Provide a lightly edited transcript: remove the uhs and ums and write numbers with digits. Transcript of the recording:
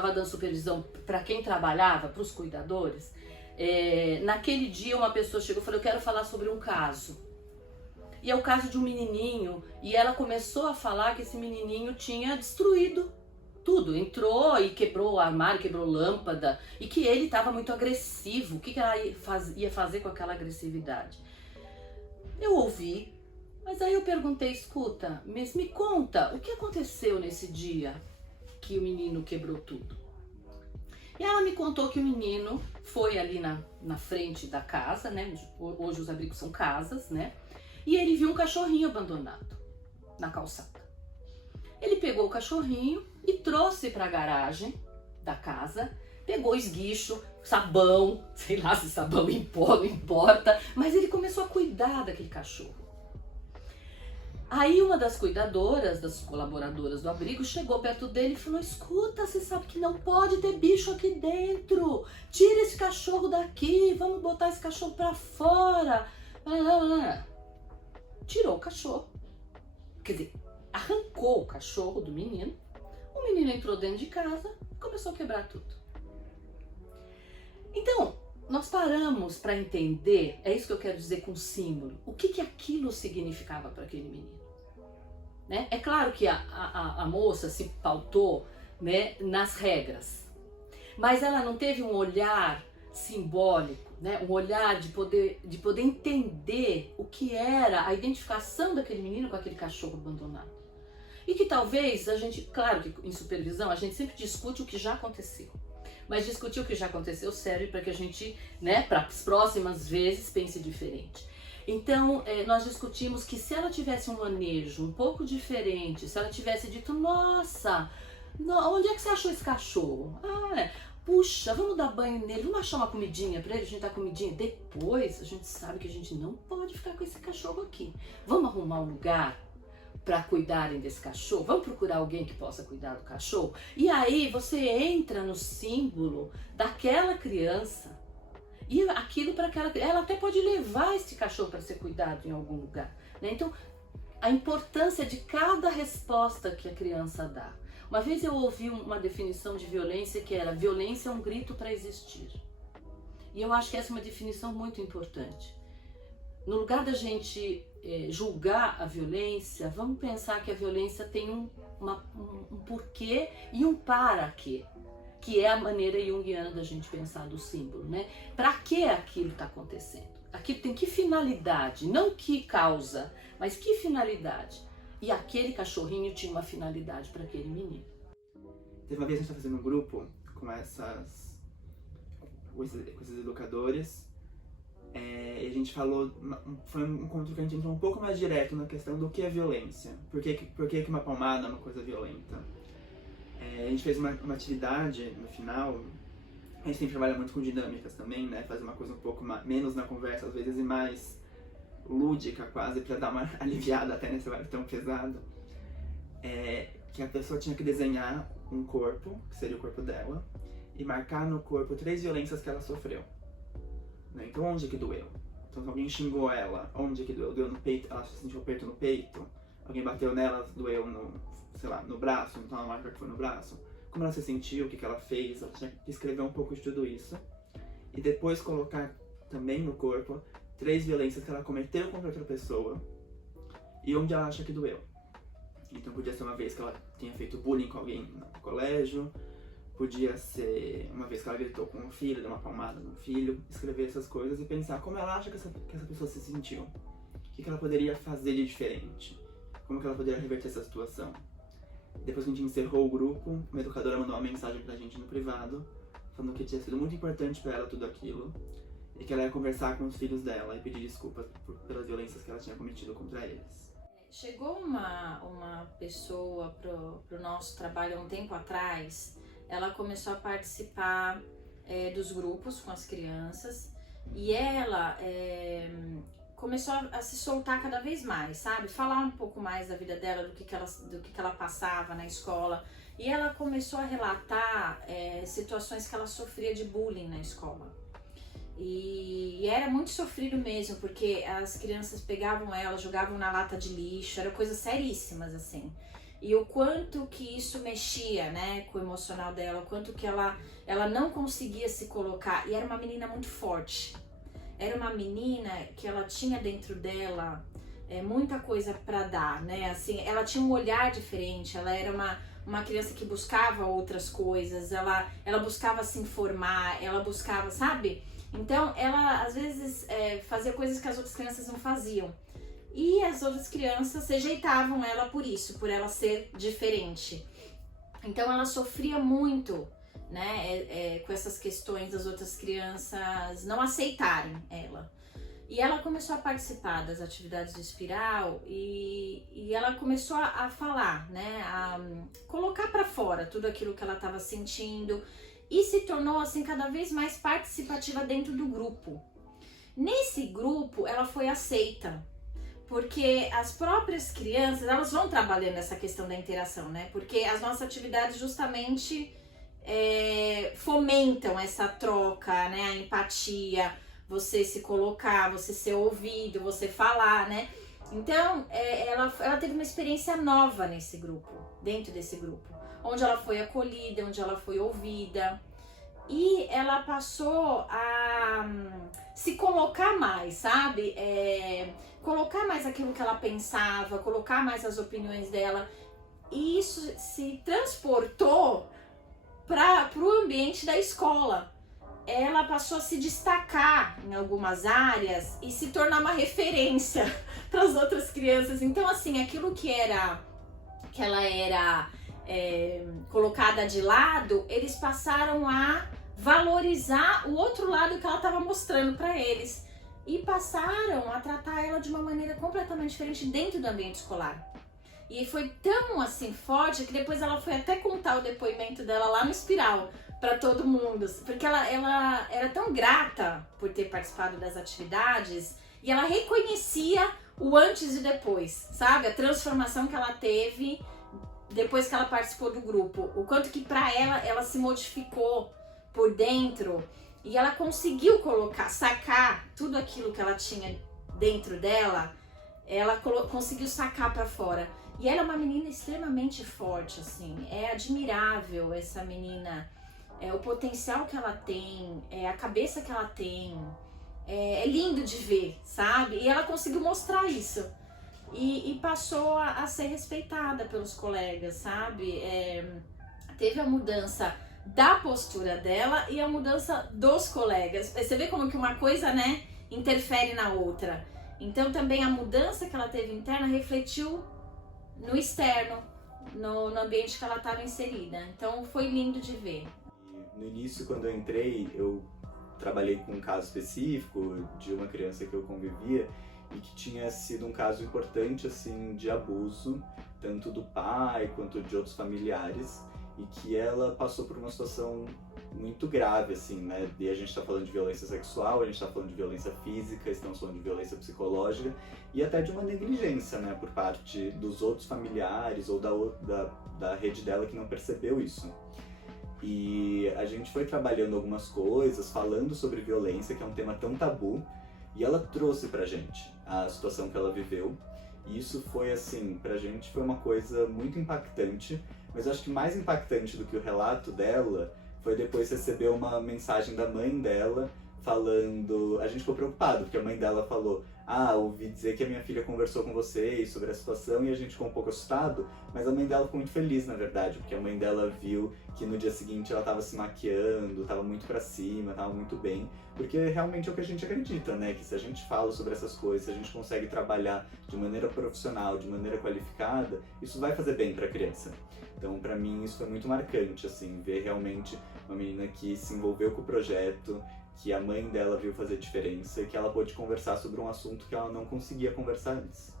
estava dando supervisão para quem trabalhava, para os cuidadores, naquele dia uma pessoa chegou e falou, eu quero falar sobre um caso. E é o caso de um menininho, e ela começou a falar que esse menininho tinha destruído tudo, entrou e quebrou o armário, quebrou lâmpada, e que ele estava muito agressivo. O que ela ia fazer com aquela agressividade? Eu ouvi, mas aí eu perguntei, escuta, mas me conta, o que aconteceu nesse dia que o menino quebrou tudo? E ela me contou que o menino foi ali na frente da casa, né? Hoje os abrigos são casas, né? E ele viu um cachorrinho abandonado na calçada. Ele pegou o cachorrinho e trouxe para a garagem da casa, pegou esguicho, sabão, sei lá se sabão em pó, não importa, mas ele começou a cuidar daquele cachorro. Aí uma das cuidadoras, das colaboradoras do abrigo, chegou perto dele e falou, escuta, você sabe que não pode ter bicho aqui dentro, tira esse cachorro daqui, vamos botar esse cachorro para fora. Tirou o cachorro, quer dizer, arrancou o cachorro do menino, o menino entrou dentro de casa e começou a quebrar tudo. Então, nós paramos para entender, é isso que eu quero dizer com símbolo, o que aquilo significava para aquele menino. Né? É claro que a moça se pautou, né, nas regras, mas ela não teve um olhar simbólico, né, um olhar de poder entender o que era a identificação daquele menino com aquele cachorro abandonado. E que talvez a gente, claro que em supervisão a gente sempre discute o que já aconteceu, mas discutir o que já aconteceu serve para que a gente, né, para as próximas vezes pense diferente. Então, nós discutimos que se ela tivesse um manejo um pouco diferente, se ela tivesse dito, nossa, onde é que você achou esse cachorro? Puxa, vamos dar banho nele, vamos achar uma comidinha para ele, a gente dá comidinha. Depois, a gente sabe que a gente não pode ficar com esse cachorro aqui. Vamos arrumar um lugar para cuidarem desse cachorro? Vamos procurar alguém que possa cuidar do cachorro? E aí, você entra no símbolo daquela criança. E aquilo para aquela, ela até pode levar esse cachorro para ser cuidado em algum lugar, né? Então, a importância de cada resposta que a criança dá. Uma vez eu ouvi uma definição de violência que era: violência é um grito para existir. E eu acho que essa é uma definição muito importante. No lugar da gente julgar a violência, vamos pensar que a violência tem um porquê e um para quê. Que é a maneira junguiana da gente pensar do símbolo, né? Para que aquilo está acontecendo? Aquilo tem que finalidade, não que causa, mas que finalidade? E aquele cachorrinho tinha uma finalidade para aquele menino. Teve uma vez a gente estava fazendo um grupo com esses educadores, e a gente falou, foi um encontro que a gente entrou um pouco mais direto na questão do que é violência. Por que uma palmada é uma coisa violenta? A gente fez uma atividade no final. A gente sempre trabalha muito com dinâmicas também, né? Fazer uma coisa um pouco menos na conversa às vezes e mais lúdica quase, para dar uma aliviada até nesse horário tão pesado. Que a pessoa tinha que desenhar um corpo, que seria o corpo dela, e marcar no corpo 3 violências que ela sofreu. Né? Então onde que doeu? Então se alguém xingou ela, onde que doeu? Doeu no peito, ela sentiu aperto no peito. Alguém bateu nela, doeu no braço, então ela marca que foi no braço. Como ela se sentiu, o que ela fez, ela tinha que escrever um pouco de tudo isso. E depois colocar também no corpo 3 violências que ela cometeu contra outra pessoa e onde ela acha que doeu. Então podia ser uma vez que ela tenha feito bullying com alguém no colégio, podia ser uma vez que ela gritou com um filho, deu uma palmada no filho, escrever essas coisas e pensar como ela acha que essa pessoa se sentiu. O que ela poderia fazer de diferente? Como que ela poderia reverter essa situação? Depois que a gente encerrou o grupo, uma educadora mandou uma mensagem pra gente no privado, falando que tinha sido muito importante pra ela tudo aquilo, e que ela ia conversar com os filhos dela e pedir desculpas pelas violências que ela tinha cometido contra eles. Chegou uma pessoa pro nosso trabalho há um tempo atrás. Ela começou a participar dos grupos com as crianças, e ela começou a se soltar cada vez mais, sabe? Falar um pouco mais da vida dela, do que ela passava na escola. E ela começou a relatar situações que ela sofria de bullying na escola. E era muito sofrido mesmo, porque as crianças pegavam ela, jogavam na lata de lixo, eram coisas seríssimas, assim. e o quanto que isso mexia, né, com o emocional dela, o quanto que ela não conseguia se colocar. E era uma menina muito forte. Era uma menina que ela tinha dentro dela muita coisa para dar, né? Assim, ela tinha um olhar diferente, ela era uma criança que buscava outras coisas, ela buscava se informar, ela buscava, sabe? Então, ela às vezes fazia coisas que as outras crianças não faziam. E as outras crianças rejeitavam ela por isso, por ela ser diferente. Então, ela sofria muito, né, com essas questões das outras crianças não aceitarem ela. E ela começou a participar das atividades do Espiral e ela começou a falar, né, a colocar para fora tudo aquilo que ela estava sentindo e se tornou assim cada vez mais participativa dentro do grupo. Nesse grupo, ela foi aceita, porque as próprias crianças, elas vão trabalhando essa questão da interação, né? Porque as nossas atividades justamente fomentam essa troca, né? A empatia, você se colocar, você ser ouvido, você falar, né? Então, ela teve uma experiência nova nesse grupo, dentro desse grupo, onde ela foi acolhida, onde ela foi ouvida. E ela passou a se colocar mais, sabe? Colocar mais aquilo que ela pensava, colocar mais as opiniões dela. E isso se transportou para o ambiente da escola. Ela passou a se destacar em algumas áreas e se tornar uma referência para as outras crianças. Então, assim, aquilo que ela era colocada de lado, eles passaram a valorizar o outro lado que ela estava mostrando para eles e passaram a tratar ela de uma maneira completamente diferente dentro do ambiente escolar. E foi tão assim forte que depois ela foi até contar o depoimento dela lá no Espiral para todo mundo, porque ela era tão grata por ter participado das atividades e ela reconhecia o antes e depois, sabe? A transformação que ela teve depois que ela participou do grupo, o quanto que para ela se modificou por dentro e ela conseguiu sacar tudo aquilo que ela tinha dentro dela, ela conseguiu sacar para fora. E ela é uma menina extremamente forte, assim, é admirável essa menina, o potencial que ela tem, a cabeça que ela tem, é lindo de ver, sabe? E ela conseguiu mostrar isso e passou a ser respeitada pelos colegas, sabe? Teve a mudança da postura dela e a mudança dos colegas. Você vê como que uma coisa, né, interfere na outra. Então também a mudança que ela teve interna refletiu no externo, no ambiente que ela estava inserida. Então foi lindo de ver. No início, quando eu entrei, eu trabalhei com um caso específico de uma criança que eu convivia e que tinha sido um caso importante assim de abuso, tanto do pai quanto de outros familiares, e que ela passou por uma situação muito grave, assim, né? E a gente está falando de violência sexual, a gente está falando de violência física, estamos falando de violência psicológica e até de uma negligência, né? Por parte dos outros familiares ou da rede dela que não percebeu isso. E a gente foi trabalhando algumas coisas, falando sobre violência, que é um tema tão tabu, e ela trouxe pra gente a situação que ela viveu. E isso foi, assim, pra gente foi uma coisa muito impactante, mas eu acho que mais impactante do que o relato dela foi depois receber uma mensagem da mãe dela falando... A gente ficou preocupado, porque a mãe dela falou: ouvi dizer que a minha filha conversou com vocês sobre a situação, e a gente ficou um pouco assustado, mas a mãe dela ficou muito feliz, na verdade, porque a mãe dela viu que no dia seguinte ela estava se maquiando, estava muito pra cima, estava muito bem, porque realmente é o que a gente acredita, né? Que se a gente fala sobre essas coisas, se a gente consegue trabalhar de maneira profissional, de maneira qualificada, isso vai fazer bem pra criança. Então, pra mim, isso foi muito marcante, assim, ver realmente uma menina que se envolveu com o projeto, que a mãe dela viu fazer diferença e que ela pôde conversar sobre um assunto que ela não conseguia conversar antes.